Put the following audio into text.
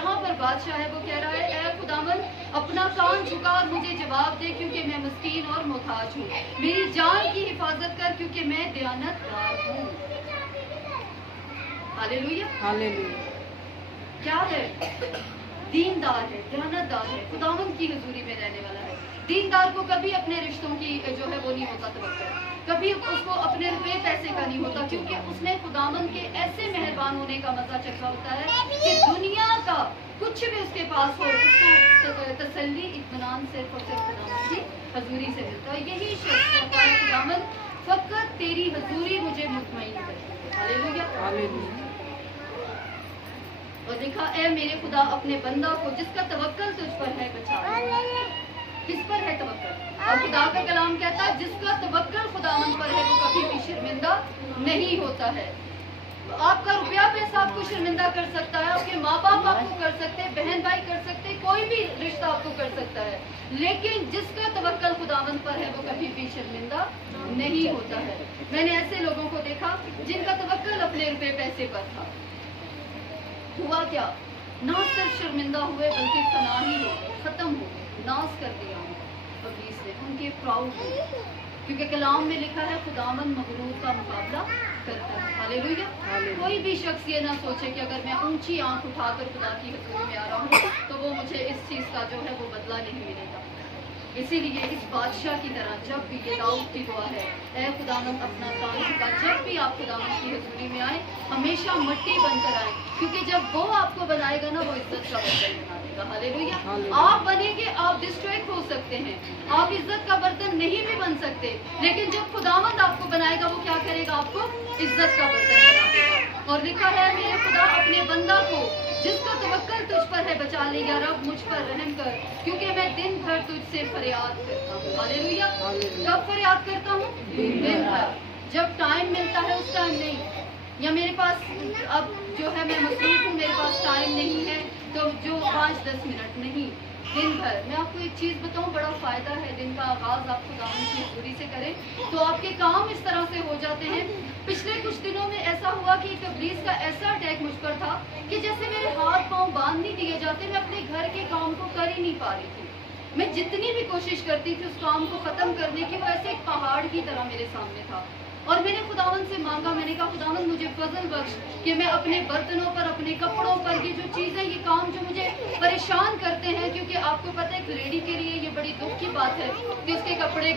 یہاں پر بادشاہ ہے وہ کہہ رہا ہے اے خداوند اپنا کان جھکا اور مجھے جواب دے کیونکہ میں مسکین اور محتاج ہوں، میری جان کی حفاظت کر کیونکہ میں دیانتدار ہوں۔ ہاللیلویہ۔ ہاللیلویہ۔ کیا ہے؟ دیندار ہے، دیانتدار ہے، خداوند کی حضوری میں رہنے والا ہے۔ دیندار کو کبھی اپنے رشتوں کی جو ہے وہ نہیں ہوتا توقع، کبھی اس کو اپنے روپے پیسے کا نہیں ہوتا، کیونکہ اس نے خداوند کے ایسے مہربان ہونے کا مزہ چکھا ہوتا ہے کہ دنیا کا کچھ بھی اس کے پاس ہو اس کو تسلی اطمینان صرف اور صرف خداوند کی حضوری سے ملتا ہے۔ یہی شخص کہتا ہے خداوند فقط تیری حضوری مجھے مطمئن کرتی ہے۔ ہاللیلویہ۔ ہاللیلویہ۔ اور دیکھا اے میرے خدا اپنے بندہ کو جس کا توکل تجھ پر ہے بچا لے۔ کس پر ہے توکل؟ اور خدا کا کلام کہتا ہے جس کا توکل خداوند پر ہے وہ کبھی بھی شرمندہ نہیں ہوتا ہے۔ آپ کا روپیہ پیسہ آپ کو شرمندہ کر سکتا ہے، آپ کے ماں باپ آپ کو کر سکتے، بہن بھائی کر سکتے، کوئی بھی رشتہ آپ کو کر سکتا ہے، لیکن جس کا توکل خداوند پر ہے وہ کبھی بھی شرمندہ نہیں ہوتا ہے۔ میں نے ایسے لوگوں کو دیکھا جن کا توکل اپنے روپے پیسے پر تھا، ہوا کیا؟ نہ صرف شرمندہ ہوئے بلکہ فنا ہی ہو گئے، ختم ہو گئے، ناس کر دیا ابلیس نے، ان کے پراؤڈ ہوئے، کیونکہ کلام میں لکھا ہے خداوند مغرور کا مقابلہ کرتا ہے۔ ہاللیلویہ۔ کوئی بھی شخص یہ نہ سوچے کہ اگر میں اونچی آنکھ اٹھا کر خدا کی حضوری میں آ رہا ہوں تو وہ مجھے اس چیز کا جو ہے وہ بدلہ نہیں ملے گا۔ اسی لیے اس بادشاہ کی طرح جب بھی یہ داؤد کی دعا ہے اے خداوند اپنا کان جھکا، جب بھی آپ خداوند کی حضوری میں آئیں ہمیشہ مٹی بن کر آئیں، کیونکہ جب وہ آپ کو بنائے گا نا وہ عزت کا برتن بنا دے گا۔ ہاللیلویہ۔ آپ بنیں گے، آپ ڈسٹریکٹ ہو سکتے ہیں، آپ عزت کا برتن نہیں بھی بن سکتے، لیکن جب خداوند آپ کو بنائے گا وہ کیا کرے گا؟ آپ کو عزت کا برتن بنا دے گا۔ اور لکھا ہے میرے خدا اپنے بندہ کو جس کا توکل تجھ پر ہے بچا لے گا، رب مجھ پر رحم کر کیونکہ میں دن بھر تجھ سے فریاد کرتا ہوں۔ ہاللیلویہ۔ کب فریاد کرتا ہوں؟ دن بھر۔ جب ٹائم ملتا ہے اس ٹائم نہیں، یا میرے پاس اب جو ہے میں مصروف ہوں میرے پاس ٹائم نہیں ہے تو جو 5-10 منٹ نہیں، دن بھر۔ میں آپ کو ایک چیز بتاؤں، بڑا فائدہ ہے دن کا آغاز آپ خداوند کی حضوری سے کریں تو آپ کے کام اس طرح سے ہو جاتے ہیں۔ پچھلے کچھ دنوں میں ایسا ہوا کہ ایک ابلیس کا ایسا اٹیک مجھ پر تھا کہ جیسے میرے ہاتھ پاؤں باندھ نہیں دیے جاتے، میں اپنے گھر کے کام کو کر ہی نہیں پا رہی تھی۔ میں جتنی بھی کوشش کرتی تھی اس کام کو ختم کرنے کی، وہ ایسے ایک پہاڑ کی طرح میرے سامنے تھا، اور میں نے خداوند سے مانگا، میں نے کہا خداوند مجھے فضل بخش کہ میں اپنے برتنوں پر، اپنے کپڑوں پر، یہ جو چیزیں، یہ کام جو مجھے پریشان کرتے ہیں، کیونکہ آپ کو پتہ ہے ایک لیڈی کے لیے یہ بڑی دکھ کی بات ہے کہ اس کے کپڑے